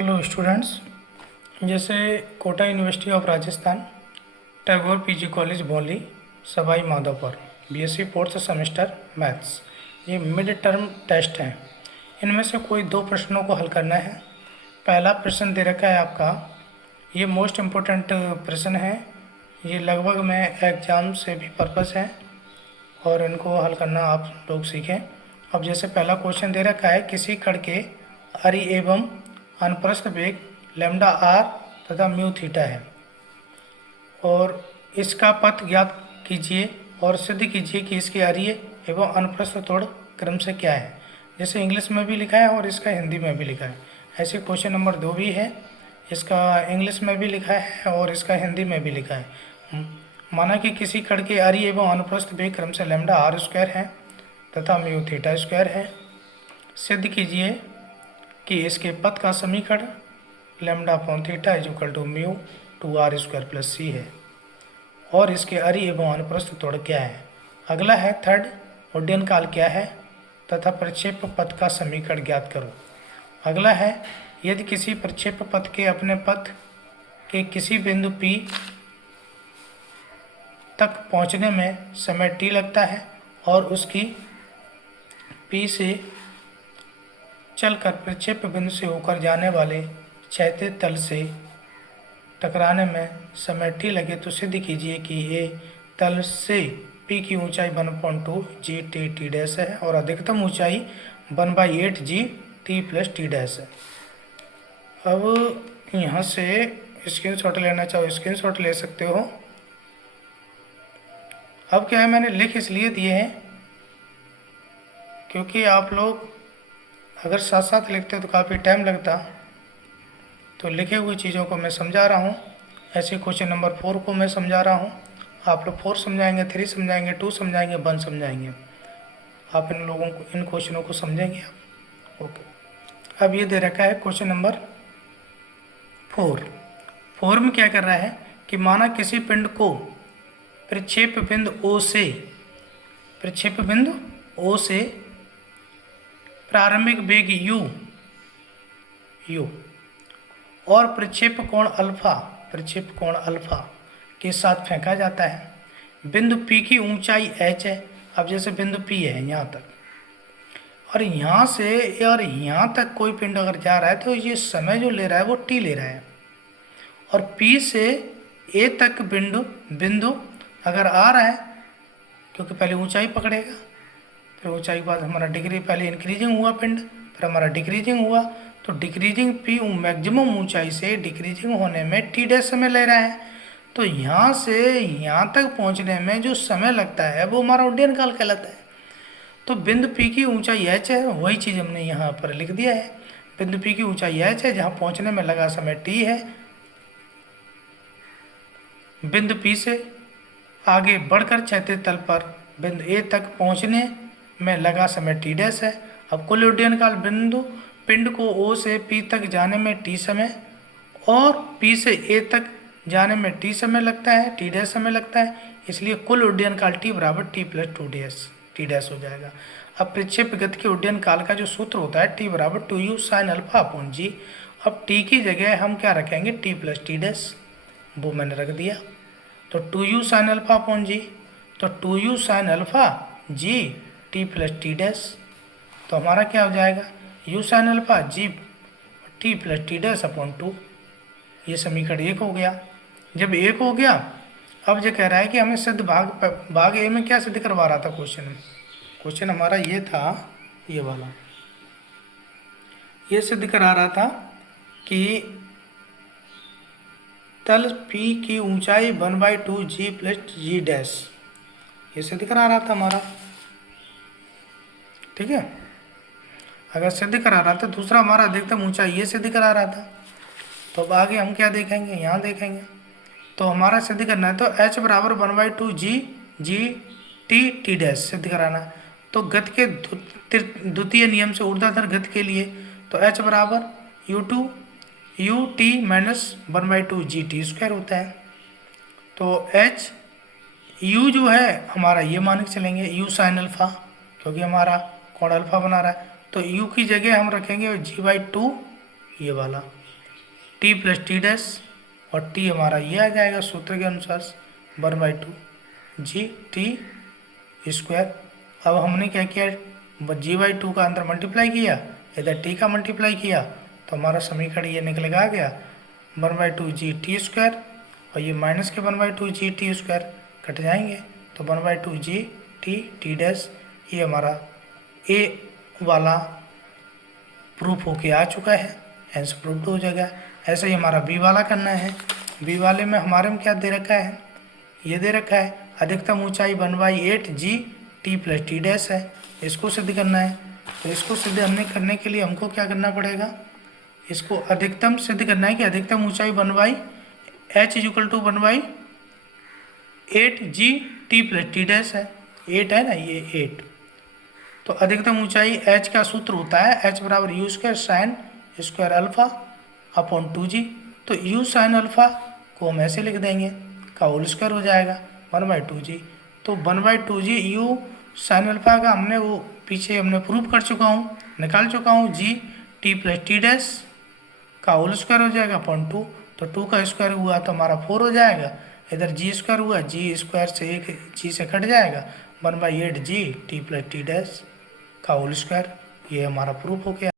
Hello students. जैसे Kota university of Rajasthan, Tagore PG college Bholi, Sawai Madhopur, BSc fourth semester maths, ये mid term test हैं। इनमें से कोई दो प्रश्नों को हल करना है। पहला प्रश्न दे रखा है आपका, ये मोस्ट इम्पोर्टेंट प्रश्न है, ये लगभग में एग्ज़ाम से भी पर्पस है और इनको हल करना आप लोग सीखें। अब जैसे पहला क्वेश्चन दे रखा है, किसी कण के अरि एवं अनुप्रस्थ वेग लैम्डा आर तथा म्यू थीटा है और इसका पथ ज्ञात कीजिए और सिद्ध कीजिए कि इसके अरीय एवं अनुप्रस्थ तोड़ क्रम से क्या है। जैसे इंग्लिश में भी लिखा है और इसका हिंदी में भी लिखा है। ऐसे क्वेश्चन नंबर 2 भी है, इसका इंग्लिश में भी लिखा है और इसका हिंदी में भी लिखा है। माना कि किसी कण के अरीय एवं अनुप्रस्थ वेग क्रम से लैम्डा आर स्क्वायर है तथा म्यू थीटा स्क्वायर है। सिद्ध कीजिए कि इसके पथ का समीकरण lambda upon theta is equal to mu 2r square plus c है और इसके अरीय एवं अनुप्रस्थ तोड़ क्या है। अगला है थर्ड, उड्डयन काल क्या है तथा प्रक्षेप पथ का समीकरण ज्ञात करो। अगला है, यदि किसी प्रक्षेप पथ के अपने पथ के किसी बिंदु P तक पहुंचने में समय t लगता है और उसकी P से चलकर प्रक्षेप बिंदु से होकर जाने वाले क्षैतिज तल से टकराने में समय t लगे तो सिद्ध कीजिए कि ये तल से P की ऊंचाई 1/2 जी टी टी डैश है और अधिकतम ऊंचाई 1/8 G T plus T dash है। अब यहाँ से स्क्रीनशॉट लेना चाहो स्क्रीनशॉट ले सकते हो। अब क्या है, मैंने लिख इसलिए दिए हैं क्योंकि आप लोग अगर साथ साथ लिखते तो काफ़ी टाइम लगता, तो लिखे हुई चीज़ों को मैं समझा रहा हूँ। ऐसे क्वेश्चन नंबर 4 को मैं समझा रहा हूँ, आप लोग 4 समझाएंगे, 3 समझाएंगे, 2 समझाएंगे, 1 समझाएंगे। आप इन लोगों को, इन क्वेश्चनों को समझेंगे आप। ओके, अब ये दे रखा है क्वेश्चन नंबर 4 में क्या कर रहा है कि माना किसी पिंड को प्रक्षेप बिंदु O से प्रारंभिक वेग u और प्रक्षेप कोण अल्फा के साथ फेंका जाता है। बिंदु P की ऊंचाई h है। अब जैसे बिंदु P है यहाँ तक और यहाँ से और यहाँ तक कोई पिंड अगर जा रहा है तो ये समय जो ले रहा है वो t ले रहा है और P से A तक बिंदु अगर आ रहा है, क्योंकि पहले ऊंचाई पकड़ेगा, फिर ऊंचाई के बाद हमारा डिक्री, पहले इंक्रीजिंग हुआ पिंड, फिर हमारा डिक्रीजिंग हुआ, तो डिक्रीजिंग P मैक्सिमम ऊंचाई से डिक्रीजिंग होने में टी डैश समय ले रहा है। तो यहाँ से यहाँ तक पहुँचने में जो समय लगता है वो हमारा उड्डयन काल कहलाता है। तो बिंदु P की ऊंचाई h है, वही चीज़ हमने यहाँ पर लिख दिया है। बिंदु P की ऊंचाई h है, जहाँ पहुँचने में लगा समय t है। बिंदु P से आगे बढ़कर क्षैतिज तल पर बिंदु A तक पहुँचने में लगा समय टी डैश है। अब कुल उड्डयन काल पिंड को O से P तक जाने में t समय और P से A तक जाने में t समय लगता है, t डैश समय लगता है, इसलिए कुल उड्डयन काल t बराबर t प्लस टी डैश हो जाएगा। अब प्रक्षेप गति के उड्डयन काल का जो सूत्र होता है t बराबर 2u साइन अल्फा अपॉन जी। अब t की जगह हम क्या रखेंगे, t प्लस टी डैश, वो मैंने रख दिया। तो 2u साइन अल्फा अपॉन जी, तो 2u sine alpha G T plus T dash, तो हमारा क्या हो जाएगा, u sine alpha G T plus T dash upon 2। ये समीकरण 1 हो गया। जब 1 हो गया, अब जो कह रहा है कि हमें सिद्ध भाग ए में क्या सिद्ध करवा रहा था क्वेश्चन हमारा ये था, ये वाला, ये सिद्ध करा रहा था कि तल P की ऊंचाई 1/2 जी प्लस जी डैश, ये सिद्ध करा रहा था हमारा। ठीक है, अगर सिद्ध करा रहा था, दूसरा हमारा अधिकतम ऊंचाई ये सिद्ध करा रहा था। तो अब आगे हम क्या देखेंगे, यहाँ देखेंगे। तो हमारा सिद्ध करना है तो h बराबर 1/2 जी टी टी डैश सिद्ध कराना। तो गति के द्वितीय नियम से ऊर्ध्वाधर गति के लिए तो h बराबर U T minus 1/2 G T square होता है। तो h u जो है हमारा ये मान के चलेंगे u साइन अल्फा, क्योंकि हमारा कोण अल्फा बना रहा है, तो u की जगह हम रखेंगे g/2 ये वाला, टी प्लस टी डैश और टी हमारा ये आ जाएगा सूत्र के अनुसार 1/2 जी टी स्क्वायर। अब हमने क्या किया, जी/2 का अंदर मल्टीप्लाई किया, इधर टी का मल्टीप्लाई किया, तो हमारा समीकरण ये निकल आ गया 1/2 जी टी स्क्वायर, और ये माइनस के 1/2 जी टी स्क्वायर कट जाएंगे, तो 1/2 जी टी डैश ये हमारा ए वाला प्रूफ होके आ चुका है, हैंस प्रूफ्ड हो जाएगा। ऐसे ही हमारा बी वाला करना है। बी वाले में हमारे में क्या दे रखा है, ये दे रखा है अधिकतम ऊंचाई 1/8 G T plus T dash है, इसको सिद्ध करना है। तो इसको सिद्ध करने के लिए हमको क्या करना पड़ेगा, इसको अधिकतम सिद्ध करना है कि अधिकतम ऊंचाई 1/h = 1/8 G T plus T dash है, 8 है ना, ये 8। तो अधिकतम ऊंचाई h का सूत्र होता है h बराबर you square sine square alpha upon 2g। तो u साइन अल्फा को हम ऐसे लिख देंगे का होल स्क्वायर हो जाएगा 1/2g। तो 1/2g u साइन अल्फा का हमने वो पीछे हमने प्रूफ कर चुका हूँ, निकाल चुका हूँ, G T plus T dash का होल स्क्वायर हो जाएगा अपॉन 2। तो 2 का स्क्वायर हुआ तो हमारा 4 हो जाएगा, इधर जी स्क्वायर हुआ, जी स्क्वायर से एक जी से कट जाएगा, 1/8 G T plus T dash का होल स्क्वायर। ये हमारा प्रूफ हो गया।